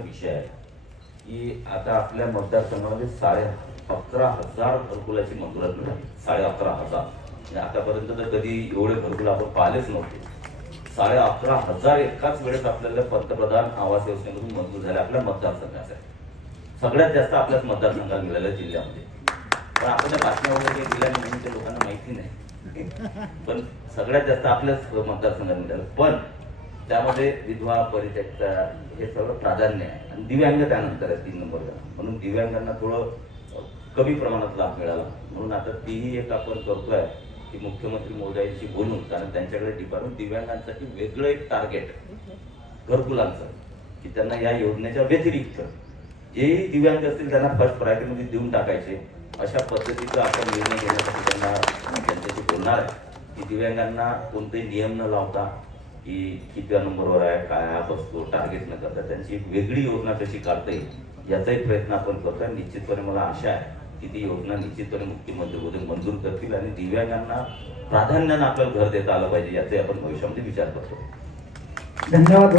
विषय आहे. की आता आपल्या मतदारसंघामध्ये साडे अकरा हजार घरकुलाची मंजुरात मिळाली. साडे अकरा हजार. म्हणजे आतापर्यंत तर कधी एवढे घरकुल आपण पाहिलेच नव्हते. साडे अकरा हजार एकाच वेळेस आपल्याला पंतप्रधान आवास योजनेमधून मंजूर झाले आपल्या मतदारसंघासाठी. सगळ्यात जास्त आपल्याच मतदारसंघाला मिळाल्या जिल्ह्यामध्ये. पण आपण त्या बातम्या वगैरे दिल्या म्हणून ते लोकांना माहिती नाही. पण सगळ्यात जास्त आपल्याच मतदारसंघात मिळालं. पण त्यामध्ये विधवा परित्यक्ता हे सगळं प्राधान्य आहे. आणि दिव्यांग त्यानंतर आहे तीन नंबरला म्हणून दिव्यांगांना थोडं कमी प्रमाणात लाभ मिळाला. म्हणून आता तीही एक आपण करतोय की मुख्यमंत्री मोदयांशी बोलून कारण त्यांच्याकडे डिपार्टमेंट दिव्यांगांसाठी वेगळं एक टार्गेट घरकुलांचं. की त्यांना या योजनेच्या व्यतिरिक्त जेही दिव्यांग असतील त्यांना फर्स्ट प्रायोरिटीमध्ये देऊन टाकायचे. अशा पद्धतीचा आपण निर्णय घेण्यासाठी त्यांना त्यांच्याशी बोलणार आहे. की दिव्यांगांना कोणतेही नियम न लावता की कितव्या नंबरवर आहे काय हा बसतो टार्गेट न करता त्यांची एक वेगळी योजना कशी काढता येईल याचाही प्रयत्न आपण करतो निश्चितपणे मला आशा आहे की ती योजना निश्चितपणे मुख्यमंत्री मोदी मंजूर करतील आणि दिव्यांगांना प्राधान्यानं आपल्याला घर देता आलं पाहिजे याचाही आपण भविष्यामध्ये विचार करतो धन्यवाद.